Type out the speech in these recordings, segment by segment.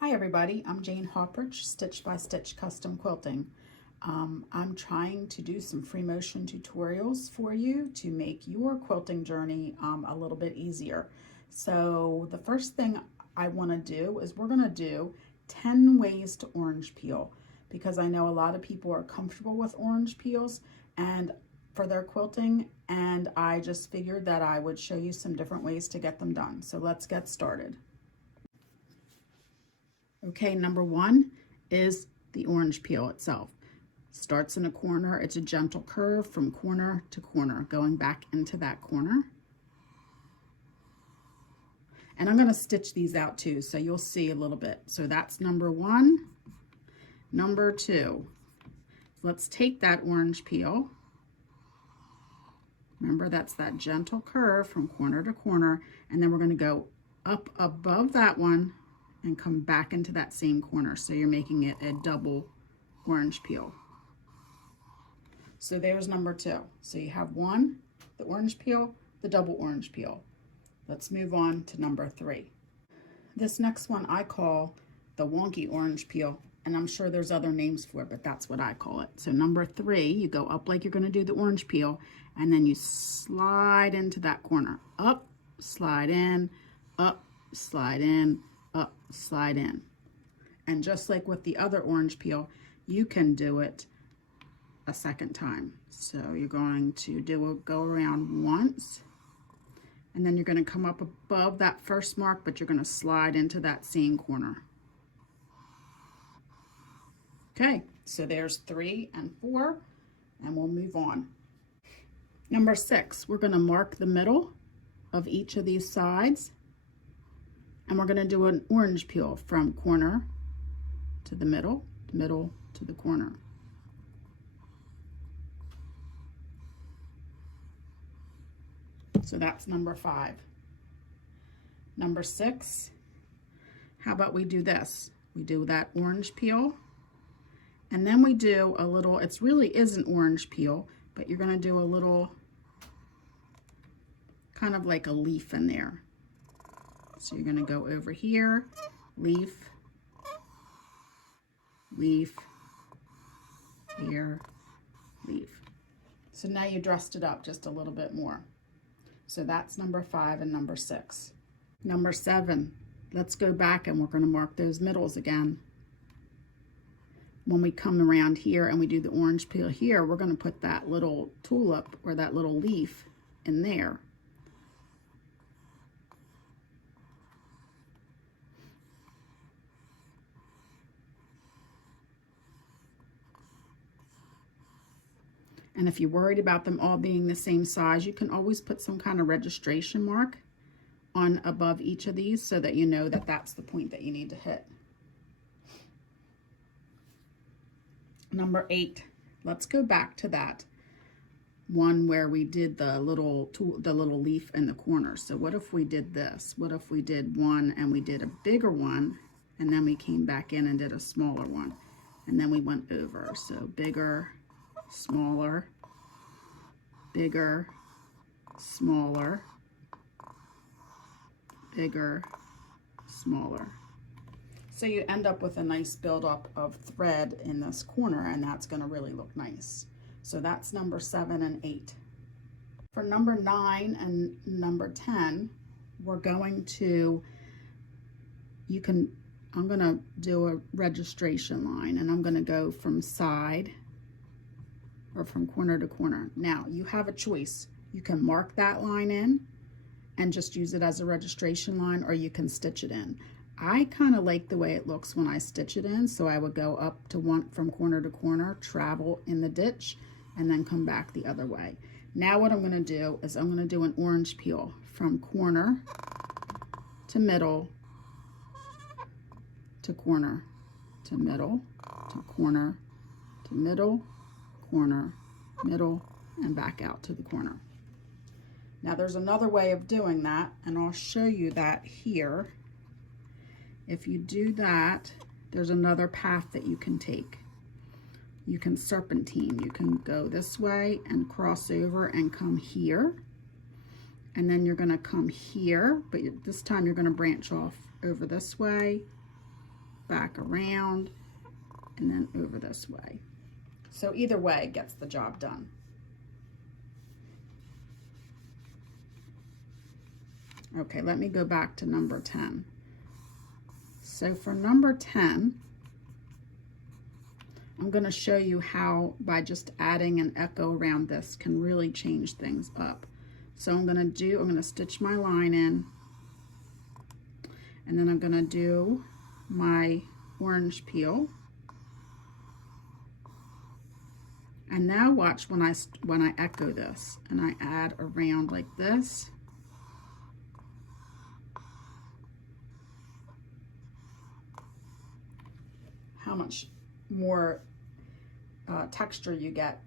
Hi everybody, I'm Jane Hopprich, Stitch by Stitch Custom Quilting. I'm trying to do some free motion tutorials for you to make your quilting journey a little bit easier. So the first thing I want to do is we're going to do 10 ways to orange peel, because I know a lot of people are comfortable with orange peels and for their quilting, and I just figured that I would show you some different ways to get them done. So let's get started. Okay, number one is the orange peel itself. Starts in a corner. It's a gentle curve from corner to corner, going back into that corner. And I'm going to stitch these out too, so you'll see a little bit. So that's number one. Number two, let's take that orange peel. Remember, that's that gentle curve from corner to corner, and then we're going to go up above that one and come back into that same corner. So you're making it a double orange peel. So there's number two. So you have one, the orange peel, the double orange peel. Let's move on to number three. This next one I call the wonky orange peel, and I'm sure there's other names for it, but that's what I call it. So number three, you go up like you're going to do the orange peel, and then you slide into that corner. Up, slide in, up, slide in, up, slide in. And just like with the other orange peel, you can do it a second time. So you're going to go around once, and then you're going to come up above that first mark, but you're going to slide into that same corner. Okay, so there's 3 and 4, and we'll move on. Number 6, we're going to mark the middle of each of these sides, and we're going to do an orange peel from corner to the middle to the corner. So that's number 5. Number 6, how about we do this? We do that orange peel, and then we do a little, it really is an orange peel, but you're going to do a little kind of like a leaf in there. So you're going to go over here, leaf, leaf, here, leaf. So now you dressed it up just a little bit more. So that's number 5 and number 6. Number 7, let's go back and we're going to mark those middles again. When we come around here and we do the orange peel here, we're going to put that little tulip or that little leaf in there. And if you're worried about them all being the same size, you can always put some kind of registration mark on above each of these so that you know that that's the point that you need to hit. Number 8, let's go back to that one where we did the little leaf in the corner. So what if we did this? What if we did one and we did a bigger one, and then we came back in and did a smaller one, and then we went over? So bigger, smaller, bigger, smaller, bigger, smaller. So you end up with a nice buildup of thread in this corner, and that's going to really look nice. So that's number 7 and 8. For number 9 and number 10, we're going to, I'm going to do a registration line, and I'm going to go from side or from corner to corner. Now you have a choice. You can mark that line in and just use it as a registration line, or you can stitch it in. I kind of like the way it looks when I stitch it in, so I would go up to one from corner to corner, travel in the ditch, and then come back the other way. Now what I'm going to do is I'm going to do an orange peel from corner to middle to corner to middle to corner to middle, corner, middle, and back out to the corner. Now there's another way of doing that, and I'll show you that here. If you do that, there's another path that you can take. You can serpentine. You can go this way and cross over and come here. And then you're going to come here, but this time you're going to branch off over this way back around, and then over this way. So either way it gets the job done. Okay, let me go back to number 10. So for number 10, I'm going to show you how by just adding an echo around this can really change things up. So I'm going to stitch my line in, and then I'm going to do my orange peel. And now watch when I echo this and I add around like this. How much more texture you get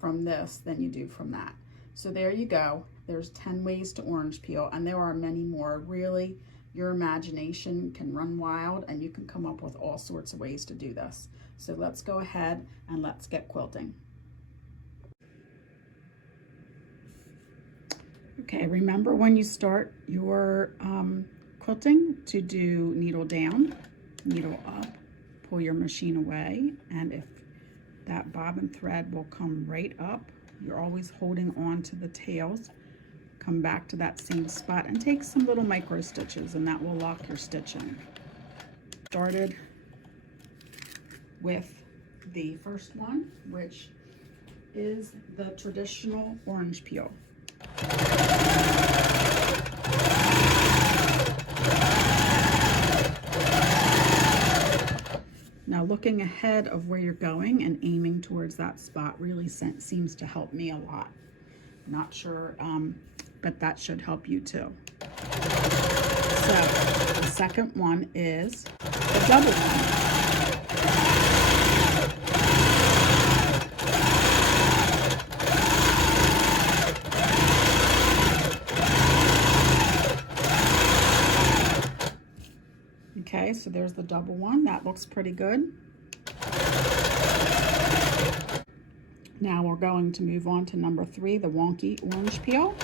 from this than you do from that. So there you go. There's 10 ways to orange peel, and there are many more. Really, your imagination can run wild and you can come up with all sorts of ways to do this. So let's go ahead and let's get quilting. Okay, remember when you start your quilting to do needle down, needle up, pull your machine away, and if that bobbin thread will come right up, you're always holding on to the tails, come back to that same spot and take some little micro stitches, and that will lock your stitch in. Started with the first one, which is the traditional orange peel. Now looking ahead of where you're going and aiming towards that spot really seems to help me a lot. Not sure, but that should help you too. So the second one is the double one. Okay, so there's the double one. That looks pretty good. Now we're going to move on to number 3, the wonky orange peel.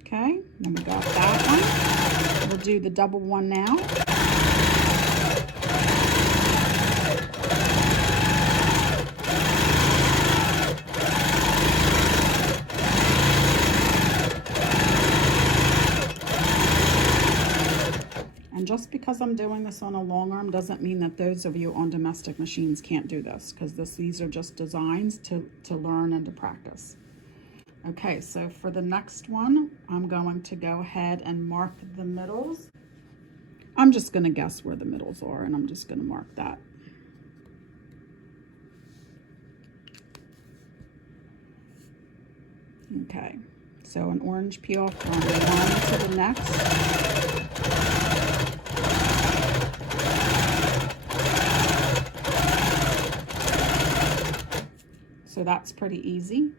Okay, then we got that one. We'll do the double one now. And just because I'm doing this on a long arm doesn't mean that those of you on domestic machines can't do this, because these are just designs to learn and to practice. Okay, so for the next one, I'm going to go ahead and mark the middles. I'm just going to guess where the middles are, and I'm just going to mark that. Okay, so an orange peel from one to the next. So that's pretty easy.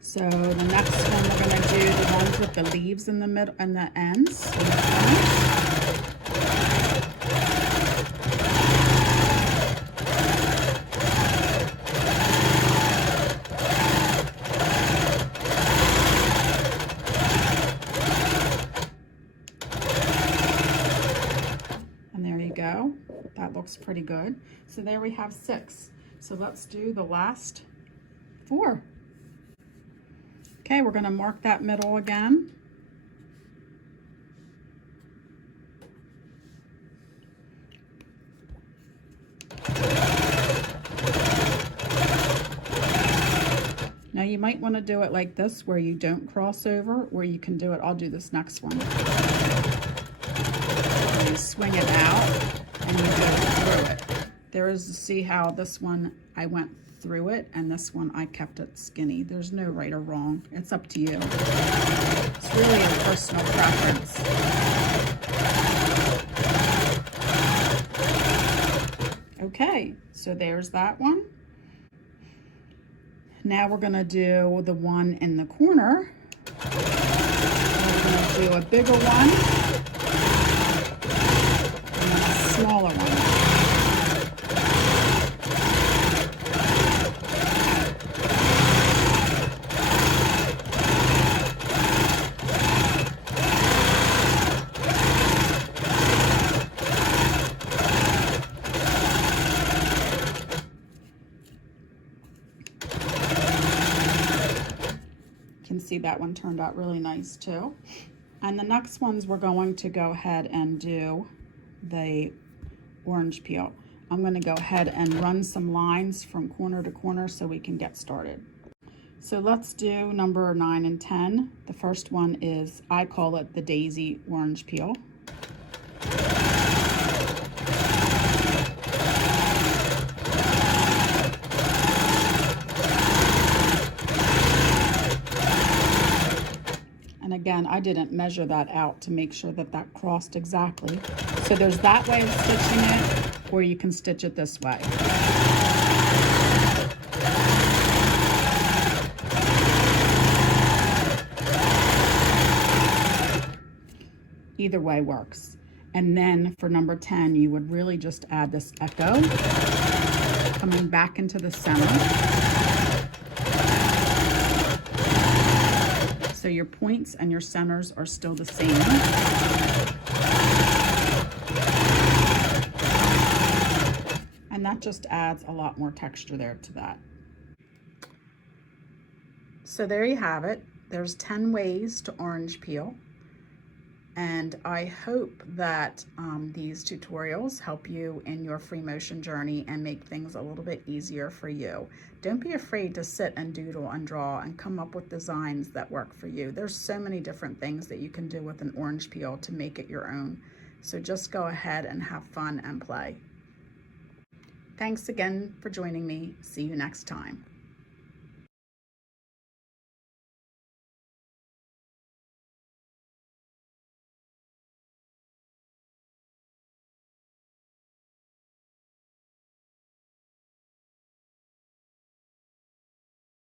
So the next one we're going to do the ones with the leaves in the middle and the ends. And there you go. That looks pretty good. So there we have 6. So let's do the last 4. Okay, we're going to mark that middle again. Now you might want to do it like this where you don't cross over, or you can do it, I'll do this next one. You swing it out and you go through it. There is, see how this one I went through it, and this one I kept it skinny. There's no right or wrong. It's up to you. It's really a personal preference. Okay, so there's that one. Now we're going to do the one in the corner. We're going to do a bigger one and then a smaller one. can see that one turned out really nice too. And the next ones we're going to go ahead and do the orange peel. I'm going to go ahead and run some lines from corner to corner so we can get started. So let's do number 9 and 10. The first one is, I call it the daisy orange peel. And again, I didn't measure that out to make sure that that crossed exactly. So there's that way of stitching it, or you can stitch it this way. Either way works. And then for number 10, you would really just add this echo, coming back into the center. So your points and your centers are still the same. And that just adds a lot more texture there to that. So there you have it. There's 10 ways to orange peel. And I hope that these tutorials help you in your free motion journey and make things a little bit easier for you. Don't be afraid to sit and doodle and draw and come up with designs that work for you. There's so many different things that you can do with an orange peel to make it your own. So just go ahead and have fun and play. Thanks again for joining me. See you next time.